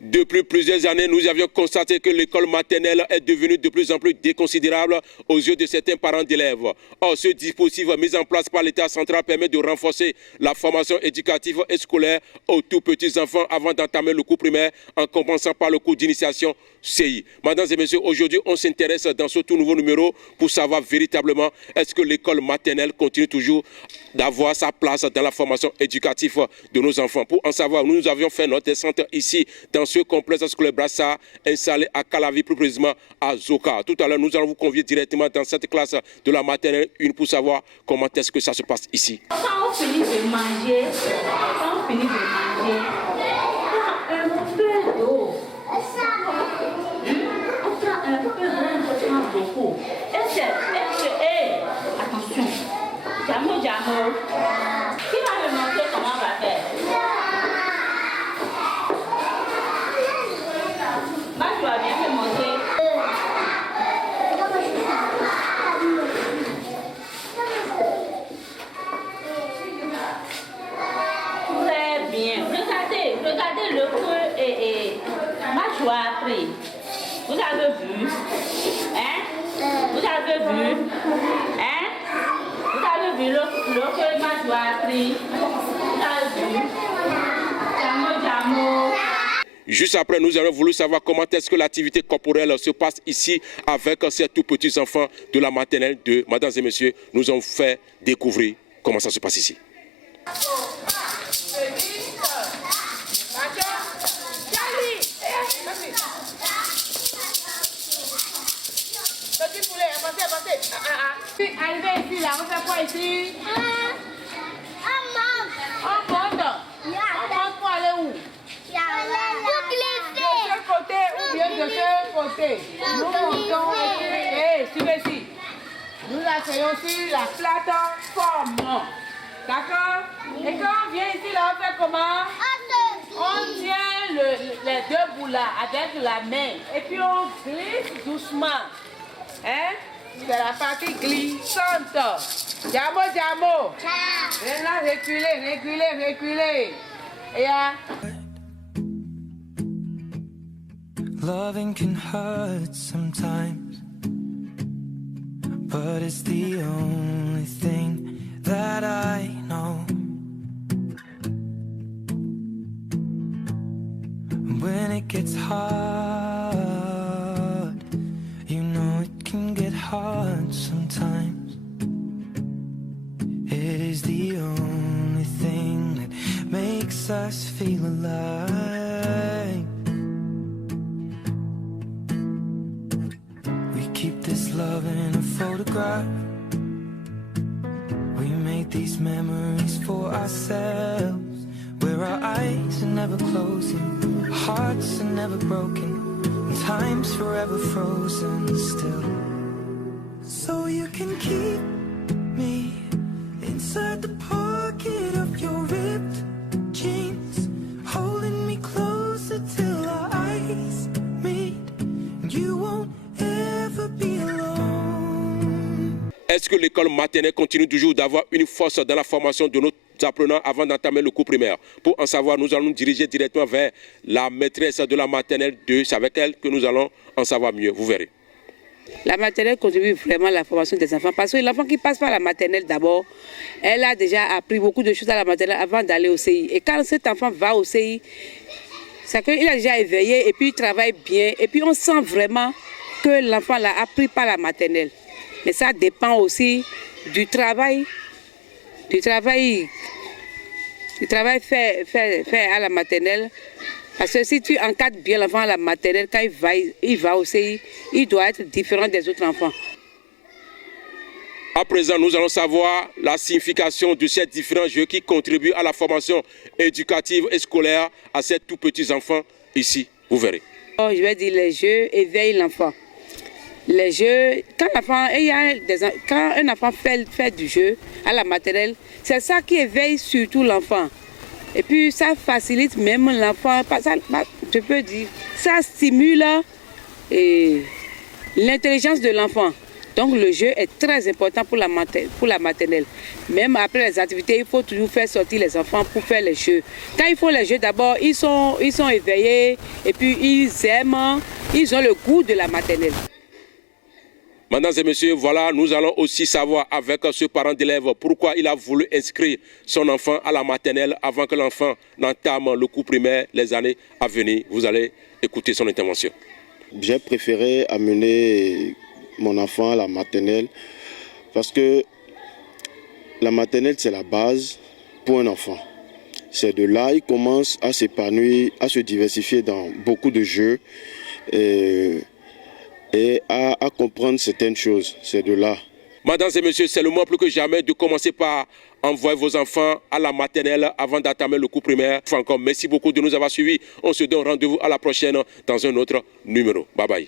Depuis plusieurs années, nous avions constaté que l'école maternelle est devenue de plus en plus déconsidérable aux yeux de certains parents d'élèves. Or, ce dispositif mis en place par l'État central permet de renforcer la formation éducative et scolaire aux tout petits enfants avant d'entamer le cours primaire en compensant par le cours d'initiation CI. Mesdames et messieurs, aujourd'hui, on s'intéresse dans ce tout nouveau numéro pour savoir véritablement est-ce que l'école maternelle continue toujours d'avoir sa place dans la formation éducative de nos enfants. Pour en savoir, nous avions fait notre descente ici dans ce complexe scolaire Brassard installé à Calavi, plus précisément à Zoka. Tout à l'heure, nous allons vous convier directement dans cette classe de la maternelle 1 pour savoir comment est-ce que ça se passe ici. Quand on finit de manger, un peu d'eau. On prend un peu d'eau, on prend beaucoup. Attention, Jamo, qui va me montrer comment on va faire? Tu vas bien me montrer. Très bien. Regardez le creux et mâchoire pris. Vous avez vu? Hein? Vous avez vu? Hein? Vous avez vu le creux mâchoire pris? Vous avez vu? Jamo. Juste après, nous avons voulu savoir comment est-ce que l'activité corporelle se passe ici avec ces tout petits enfants de la maternelle 2. Mesdames et messieurs, nous avons fait découvrir comment ça se passe ici. Arrivé ici, là, on fait quoi ici? On monte. On monte pour aller où? De ce côté ou bien de ce côté. Nous montons ici. Suivez ici. Nous asseyons sur la plateforme. D'accord? Et quand on vient ici, là, on fait comment? On tient les deux bouts là avec la main. Et puis on glisse doucement. Hein? C'est la partie glissante. Jamo. Et là, reculez. Et là. Loving can hurt sometimes, but it's the only thing that I know. When it gets hard, you know it can get hard sometimes. It is the only thing that makes us feel alive. We keep this love in a photograph. We made these memories for ourselves, where our eyes are never closing, hearts are never broken, and time's forever frozen still. So you can keep me inside the pocket of your ripped jeans, holding me closer till our eyes meet, and you won't ever be alone. Est-ce que l'école maternelle continue toujours d'avoir une force dans la formation de nos apprenants avant d'entamer le cours primaire? Pour en savoir, nous allons nous diriger directement vers la maîtresse de la maternelle 2. C'est avec elle que nous allons en savoir mieux. Vous verrez. La maternelle contribue vraiment à la formation des enfants parce que l'enfant qui passe par la maternelle d'abord, elle a déjà appris beaucoup de choses à la maternelle avant d'aller au CI. Et quand cet enfant va au CI, c'est qu'il a déjà éveillé et puis il travaille bien. Et puis on sent vraiment que l'enfant l'a appris par la maternelle. Mais ça dépend aussi du travail fait à la maternelle. Parce que si tu encadres bien l'enfant à la maternelle, quand il va aussi, il doit être différent des autres enfants. À présent, nous allons savoir la signification de ces différents jeux qui contribuent à la formation éducative et scolaire à ces tout petits enfants ici. Vous verrez. Je vais dire les jeux éveillent l'enfant. Les jeux, quand un enfant fait du jeu à la maternelle, c'est ça qui éveille surtout l'enfant. Et puis ça facilite même l'enfant, je peux dire, ça stimule l'intelligence de l'enfant. Donc le jeu est très important pour la maternelle. Même après les activités, il faut toujours faire sortir les enfants pour faire les jeux. Quand ils font les jeux, d'abord, ils sont éveillés et puis ils aiment, ils ont le goût de la maternelle. Mesdames et messieurs, voilà, nous allons aussi savoir avec ce parent d'élève pourquoi il a voulu inscrire son enfant à la maternelle avant que l'enfant n'entame le cours primaire les années à venir. Vous allez écouter son intervention. J'ai préféré amener mon enfant à la maternelle parce que la maternelle, c'est la base pour un enfant. C'est de là qu'il commence à s'épanouir, à se diversifier dans beaucoup de jeux et à comprendre certaines choses. C'est de là. Mesdames et messieurs, c'est le moment plus que jamais de commencer par envoyer vos enfants à la maternelle avant d'entamer le cours primaire. Encore, merci beaucoup de nous avoir suivis. On se donne rendez-vous à la prochaine dans un autre numéro. Bye bye.